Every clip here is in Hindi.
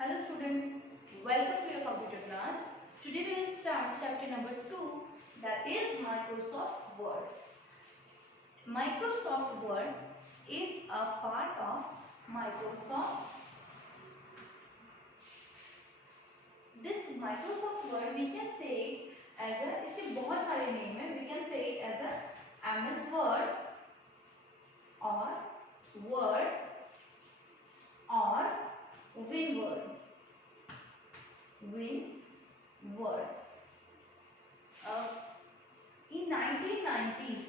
Hello students, welcome to your computer class. Today we will start chapter number 2, that is Microsoft Word. Microsoft Word is a part of Microsoft. This Microsoft Word we can say as a, इसके बहुत सारे नेम है. We can say it as a MS Word or Word or WinWord. WinWord. In 1990s,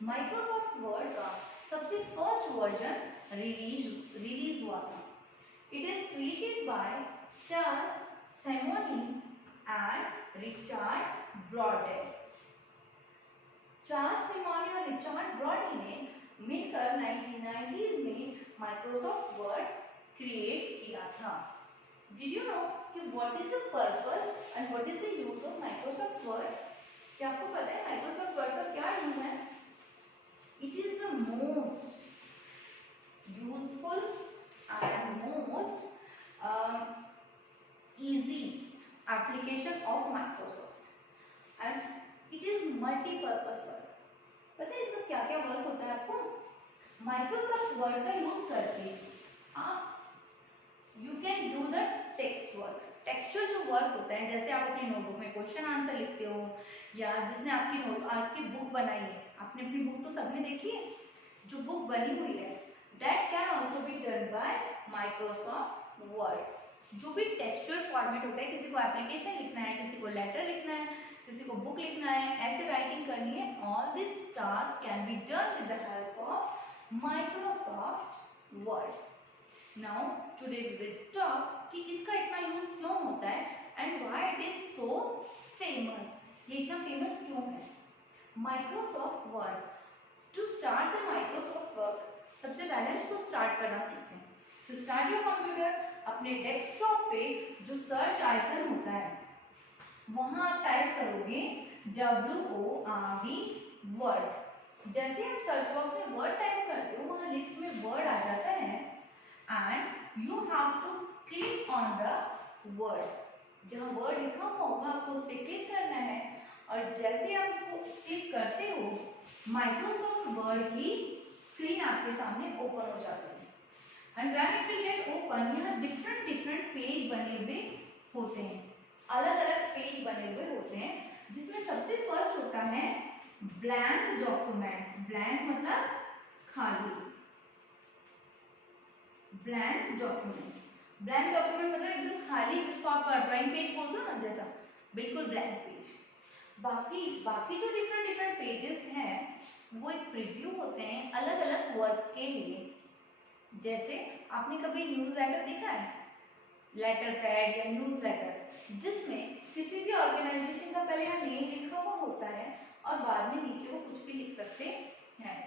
Microsoft Word का सबसे फर्स्ट वर्जन रिलीज हुआ था. It is created by Charles Simonyi and Richard Brodie. Charles Simonyi और रिचर्ड ब्रॉडी ने मिलकर 1990s में माइक्रोसॉफ्ट वर्ड क्रिएट किया था. Did you know कि what is the purpose and what is the use of Microsoft Word? क्या आपको पता है Microsoft Word का क्या यूज है? It is the most useful and most easy application of Microsoft, and it is multi-purpose word. पता है इसका क्या क्या वर्क होता है आपको? Microsoft Word का यूज करके आप you can do the text work. Textual जो वर्क होता है, जैसे आप अपनी नोटबुक में क्वेश्चन आंसर लिखते हो या जिसने आपकी बुक बनाई है, आपने अपनी बुक तो सबने देखी है, जो बुक बनी हुई है, that can also be done by Microsoft word. जो भी टेक्सचुअल फॉर्मेट होता है, किसी को एप्लीकेशन लिखना है, किसी को लेटर लिखना है, किसी को बुक लिखना है, ऐसे राइटिंग करनी है, all this task can be done with the help of Microsoft word. Now today we will talk कि इसका इतना यूज क्यों होता है and why it is so famous. ये इतना फेमस क्यों है? Microsoft Word. To start the Microsoft Word, सबसे पहले इसको स्टार्ट करना सीखते हैं. To start your computer, अपने डेस्कटॉप पे जो सर्च आइकन होता है वहां आप टाइप करोगे WORD वर्ड. जैसे हम सर्च बॉक्स में वर्ड टाइप करते हो वहां लिस्ट में वर्ड आ जाता है and you have to click on the word. जहाँ word लिखा हुआ होगा आपको उस पर क्लिक करना है, और जैसे आप उसको क्लिक करते हो माइक्रोसॉफ्ट वर्ड की स्क्रीन आपके सामने ओपन हो जाती है. And when it will get open, यहाँ डिफरेंट पेज बने हुए होते हैं, अलग अलग पेज बने हुए होते हैं, जिसमें सबसे फर्स्ट होता है ब्लैंक डॉक्यूमेंट. ब्लैंक मतलब खाली. ब्लैंक डॉक्यूमेंट मतलब एकदम खाली, जिसको आप ड्राइंग पेज बोलते हो ना, जैसा बिल्कुल ब्लैंक पेज. बाकी जो डिफरेंट पेजेस हैं वो एक प्रीव्यू होते हैं अलग अलग वर्क के लिए. जैसे आपने कभी न्यूज़ लेटर देखा है, लेटर पैड या न्यूज़ लेटर, जिसमें किसी भी ऑर्गेनाइजेशन का पहले यहाँ नेम लिखा हुआ होता है और बाद में नीचे वो कुछ भी लिख सकते हैं.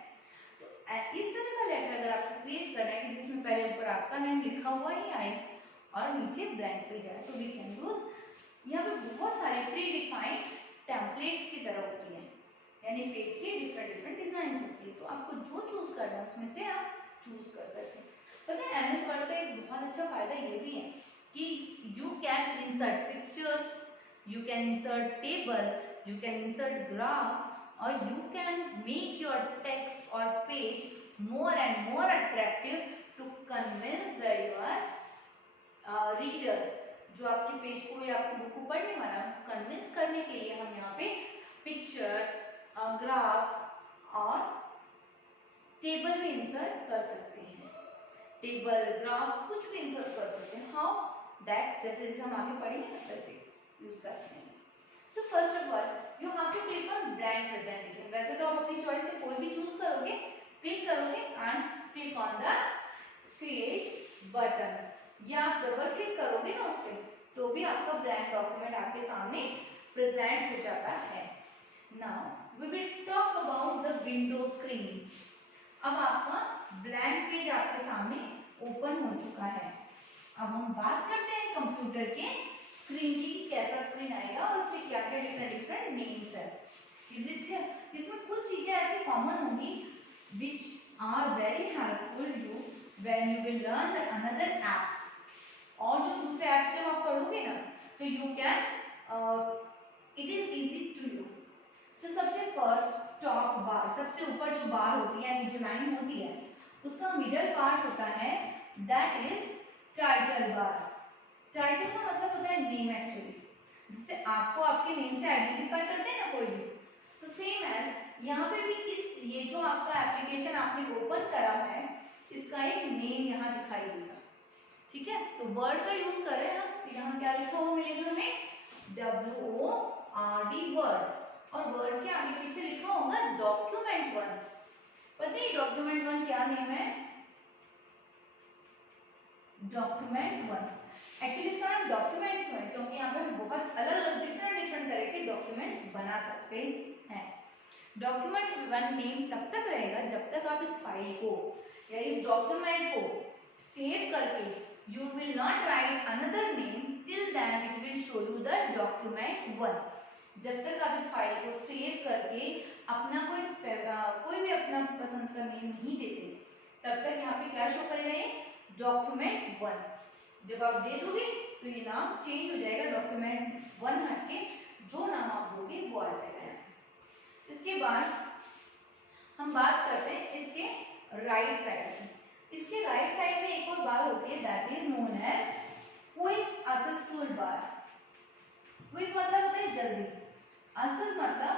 इस तरह का लेटर अगर आपको क्रिएट करना है कि जिसमें पहले ऊपर आपका नेम लिखा हुआ ही आए और नीचे ब्लैंक पेज आए, तो वी कैन यूज. यहाँ पे बहुत सारे प्री डिफाइंड टेम्पलेट्स की तरह होती है, यानी पेज की डिफरेंट डिजाइन होती है, तो आपको जो चूज करना है उसमें से आप चूज कर सकते हैं. पता है एमएस वर्ड का एक बहुत अच्छा फायदा ये भी है कि you can insert pictures, you can insert table, you can insert graph, or you can make your text or page more and more attractive to convince the your reader. जो आपके पेज को या आपकी बुक को पढ़ने वाला कन्विंस करने के लिए हम यहाँ पे पिक्चर, ग्राफ और टेबल भी इंसर्ट कर सकते हैं. टेबल, ग्राफ कुछ भी इंसर्ट कर सकते हैं. हाउ दैट, जैसे जैसे हम आगे पढ़ेंगे ना वैसे यूज करते हैं. तो first of all you have to click on blank presentation. वैसे तो आप अपनी चॉइस से कोई भी चूज करोगे, क्लिक करोगे and click on the create button, या आप डबल क्लिक करोगे ना उस पर तो भी आपका ब्लैंक डॉक्यूमेंट आपके सामने प्रेजेंट हो जाता है. Now we will talk about the window screen. अब आपका ब्लैंक पेज आपके सामने ओपन हो चुका है. अब हम बात करते हैं कंप्यूटर के स्क्रीन की, कैसा स्क्रीन आएगा और उसके क्या क्या डिफरेंट नेम्स है. इसमें कुछ चीजें ऐसी कॉमन होंगी which are very helpful you when you will तो you can it is easy to you. तो सबसे फर्स्ट टॉप बार, सबसे ऊपर जो बार होती है यानी जो लाइन होती है उसका मिडल पार्ट होता है that is title bar. Title का मतलब होता है नेम एक्चुअली, जिससे आपको आपके नेम से आइडेंटिफाई करते हैं ना कोई भी। तो सेम एज यहाँ पे भी इस ये जो आपका एप्लीकेशन आपने ओपन करा है इसका एक नेम यहाँ दिखाई देगा, ठीक है। तो वर्ड का यूज कर रहे हैं हम, तो यहाँ क्या लिखा हुआ मिलेगा हमें WORD वर्ड, और वर्ड के आगे पीछे लिखा होगा डॉक्यूमेंट 1। पता है डॉक्यूमेंट 1 क्या नेम है? डॉक्यूमेंट 1। एक्चुअली इसका नाम डॉक्यूमेंट क्यों है? क्योंकि यहाँ पे हम बहुत अलग अलग डिफरेंट तरह के डॉक्यूमेंट्स बना सकते हैं। डॉक्यूमेंट 1 नेम तब तक रहेगा जब तक आप इस फाइल को या इस डॉक्यूमेंट को सेव करके you will not write another name till then it will show you the document 1। जब तक आप इस फाइल को सेव करके अपना कोई भी अपना पसंद का नेम नहीं देते तब तक यहाँ पे क्या शो करेगा ये डॉक्यूमेंट 1। जब आप दे दोगे तो ये नाम चेंज हो जाएगा, डॉक्यूमेंट 1 हट के जो नाम आप दोगे वो आ जाएगा। इसके बाद हम बात करते हैं इसके राइट साइड की। इसके राइट साइड में एक और बार होती है that is known as quick access tool bar. Quick मतलब होता है जल्दी, एक्सेस मतलब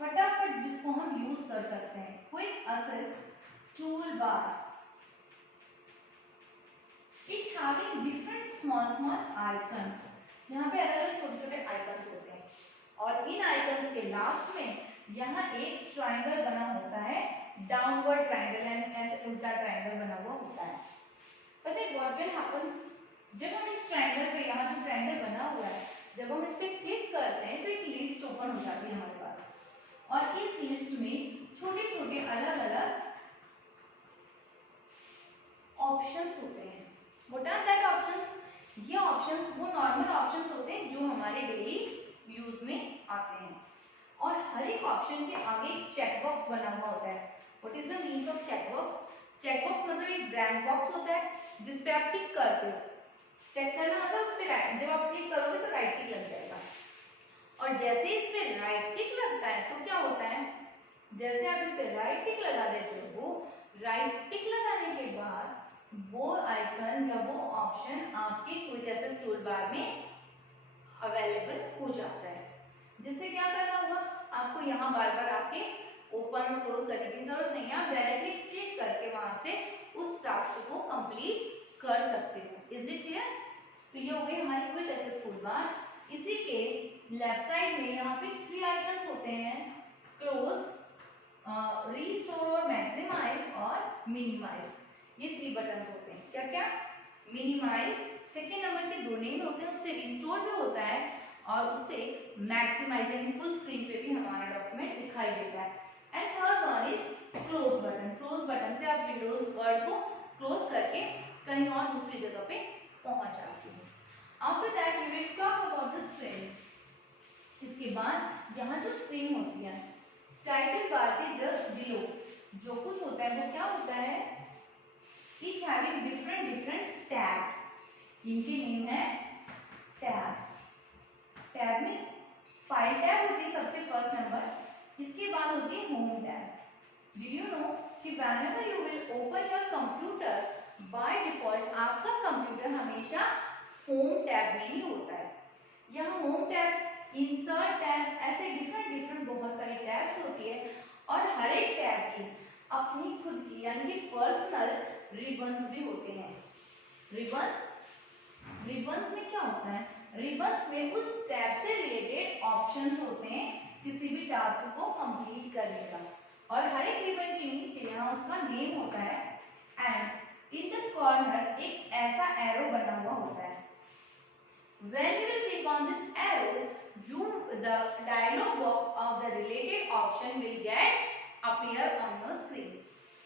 फटाफट जिसको हम यूज कर सकते हैं। Quick access tool bar it having different small icons. यहाँ पे अलग अलग छोटे छोटे आइकन्स होते हैं और इन आइकन्स के लास्ट में यहाँ एक ट्रायंगल बना होता है, डाउनवर्ड ट्रायंगल यानी ऐसे उल्टा ट्रायंगल बना हुआ होता है। पता है व्हाट विल हैपन, जब हम इस ट्रायंगल पे यहाँ जो ट्रायंगल बना हुआ है जब हम इस पे क्लिक करते हैं तो एक लिस्ट ओपन हो जाती है हमारे पास, और इस लिस्ट में छोटे छोटे अलग अलग ऑप्शंस होते हैं। What are that options? ये ऑप्शंस वो नॉर्मल ऑप्शंस होते हैं जो हमारे डेली यूज में आते हैं, और हर एक ऑप्शन के आगे एक चेक बॉक्स बना हुआ होता है। What is the meaning of check box? Check box मतलब एक ब्लैंक बॉक्स होता है जिस पे आप टिक करते हो। चेक करना मतलब उस पे जब आप क्लिक करोगे तो राइट टिक लग जाएगा, और जैसे इस पे राइट टिक लगता है तो क्या होता है, जैसे आप इस पे राइट टिक लगा देते हो, राइट टिक लगाने के बाद वो आइकन या वो ऑप्शन आपके क्विक एक्सेस टूल बार में अवेलेबल हो जाता है। जिससे क्या करना होगा, आपको यहाँ बार बार आपके ओपन और क्लोज करने की जरूरत नहीं है, आप डायरेक्टली क्लिक करके वहां से उस टास्क को कंप्लीट कर सकते हो। Is it clear? तो ये हो गई हमारी क्विक एक्सेस टूल बार। इसी के लेफ्ट साइड में यहाँ पे 3 आइकन्स होते हैं, क्लोज, रीस्टोर और मैक्सिमाइज और मिनिमाइज। ये 3 बटन होते हैं। क्या क्या? मिनिमाइज सेकेंड नंबर पे 2 नेम होते हैं, उससे रिस्टोर भी होता है और उससे मैक्सिमाइज यानी फुल स्क्रीन पे भी हमारा डॉक्यूमेंट दिखाई देता है। And third one is close button. Close button से आप विंडोज वर्ड को क्लोज करके कहीं और दूसरी जगह पे पहुंच जाते हैं। After that we will talk about the screen. इसके बाद यहाँ जो स्क्रीन होती है टाइटल बार के जस्ट बिलो जो कुछ होता है वो क्या होता है, ईच हैविंग डिफरेंट टैब्स। इनके नेम है टैब्स। टैब में फाइल टैब होती है सबसे फर्स्ट नंबर, इसके बाद होती है home tab. Did you know कि whenever you will open your computer by default आपका कंप्यूटर हमेशा होम टैब में ही होता है। यहाँ होम टैब, इंसर्ट टैब, ऐसे डिफरेंट बहुत सारी टैब्स होती है और हर एक टैब की अपनी खुद की यानी कि पर्सनल रिबन्स भी होते हैं। रिबन्स में क्या होता है, रिबन्स में उस टैब से रिलेटेड ऑप्शंस होते हैं किसी भी टास्क को कंप्लीट करने का, और हर एक रिबन के नीचे यहाँ उसका नेम होता है एंड इन द कॉर्नर एक ऐसा एरो बना हुआ होता है। When you will click on this arrow, the dialog box of the related option will get appear on your screen।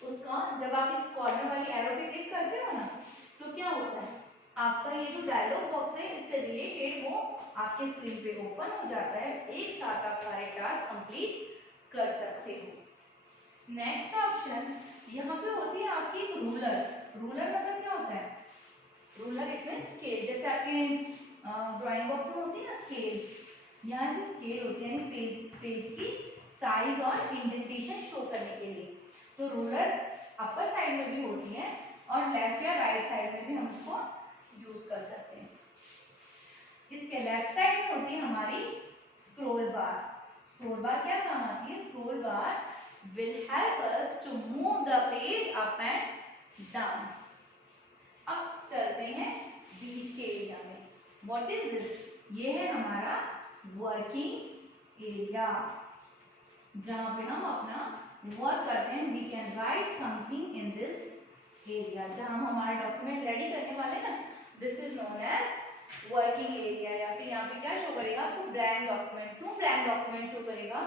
उसका जब आप इस कॉर्नर वाली एरो पे क्लिक करते हो ना तो क्या होता है, आपका ये जो डायलॉग बॉक्स है इससे रिलेटेड वो आपके स्क्रीन पे ओपन हो जाता है। एक साथ आप सारे टास्क कंप्लीट कर सकते हो। नेक्स्ट ऑप्शन यहाँ पे होती है आपकी एक रूलर। रूलर मतलब क्या होता है, रूलर इट मींस स्केल। जैसे आपके ड्राइंग बॉक्स में होती है ना स्केल, यहाँ से स्केल होती है यानी पेज की साइज और इंडेंटेशन शो करने के लिए। तो रूलर अपर साइड में भी होती है और लेफ्ट या राइट साइड में भी हम उसको यूज कर सकते हैं। इसके लेफ्ट साइड में होती है हमारी स्क्रॉल बार। स्क्रॉल बार क्या काम आती है? Scroll bar will help us to move the page up and down. अब चलते हैं बीच के एरिया में। What is this? ये है हमारा वर्किंग एरिया, जहाँ पे हम अपना वर्क करते हैं। We can write something in this area, जहाँ हम हमारा डॉक्यूमेंट रेडी करने वाले हैं ना, this is known as working area. या फिर यहाँ पे क्या शो करेगा आपको? Blank document. क्यों ब्लैंक डॉक्यूमेंट शो करेगा?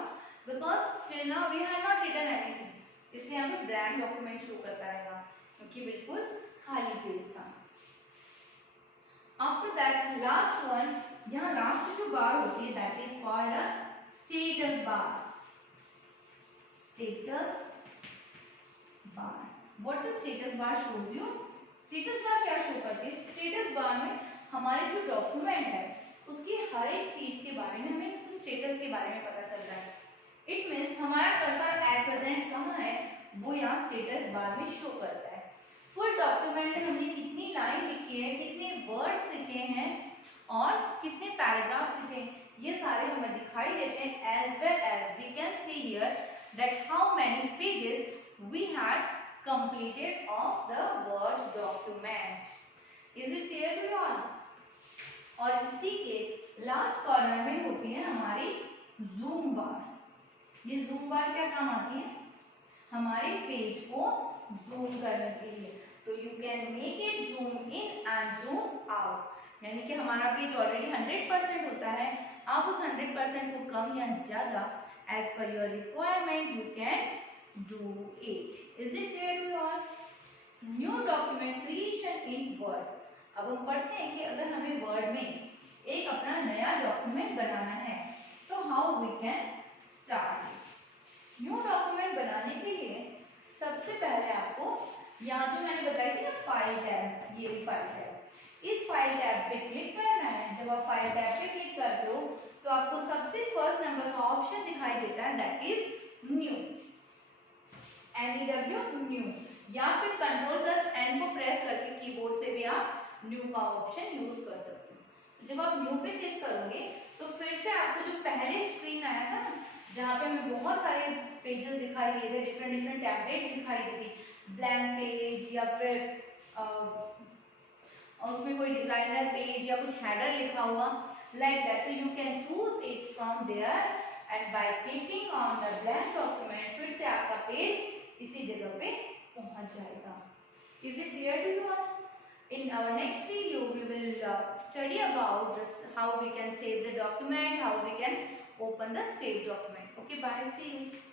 Because till now we have not written anything, इसलिए यहाँ पे ब्लैंक डॉक्यूमेंट शो करता रहेगा क्योंकि बिल्कुल खाली पेज था। आफ्टर दैट लास्ट वन, यहाँ लास्ट जो बार होती है that is called a status bar. Status bar, what the status bar shows you? Status bar क्या शो करती है? स्टेटस बार में हमारे जो डॉक्यूमेंट है उसकी हर एक चीज के बारे में, हमें इसके स्टेटस के बारे में पता चलता है। इट मीन्स हमारा कर्सर एट प्रेजेंट कहाँ है वो यहाँ स्टेटस बार में शो करता है। फुल डॉक्यूमेंट में हमने कितनी लाइन लिखी है, कितने वर्ड्स लिखे हैं और कितने पैराग्राफ्स लिखे हैं, ये सारे हमें दिखाई देते हैं। As well as we can see here that how many pages we had completed of the Word document. Is it clear to you all? और इसी के लास्ट कॉर्नर में होती है हमारी जूम बार। ये जूम बार क्या काम आती है? हमारे पेज को जूम करने के लिए। तो you can make it zoom in and zoom out, यानी कि हमारा पेज ऑलरेडी 100% होता है, आप उस 100% को कम या ज्यादा as per your requirement you can do it. Is it clear to all? New document creation in Word. अब हम पढ़ते हैं कि अगर हमें वर्ड में एक अपना नया डॉक्यूमेंट बनाना है तो how we can start. New document बनाने के लिए सबसे पहले आपको यहाँ जो मैंने बताई थी ना फाइल टैब, ये भी फाइल टैब, इस फाइल टैब पे क्लिक करना है। जब आप फाइल टैब पे क्लिक करते हो तो आपको सबसे फर्स्ट नंबर का ऑप्शन दिखाई देता है that is new, NEW new, या फिर Ctrl+N को प्रेस करके कीबोर्ड से भी आप न्यू का ऑप्शन यूज कर सकते हो। जब आप न्यू पे क्लिक करोगे तो फिर से आपको जो पहले स्क्रीन आया था ना जहाँ पे हमें बहुत सारे पेजेस दिखाई दिए थे, डिफरेंट डिफरेंट टैबलेट्स दिखाई दी थी, ब्लैंक पेज या फिर उसमें कोई डिजाइनर पेज या कुछ हेडर लिखा हुआ लाइक दैट, तो you can choose it from there and by clicking on the blank document फिर से आपका पेज इसी जगह पे पहुंच जाएगा। Is it clear to you all? In our next video, we will study about this, how we can save the document, how we can open the saved document. Okay, bye. See you.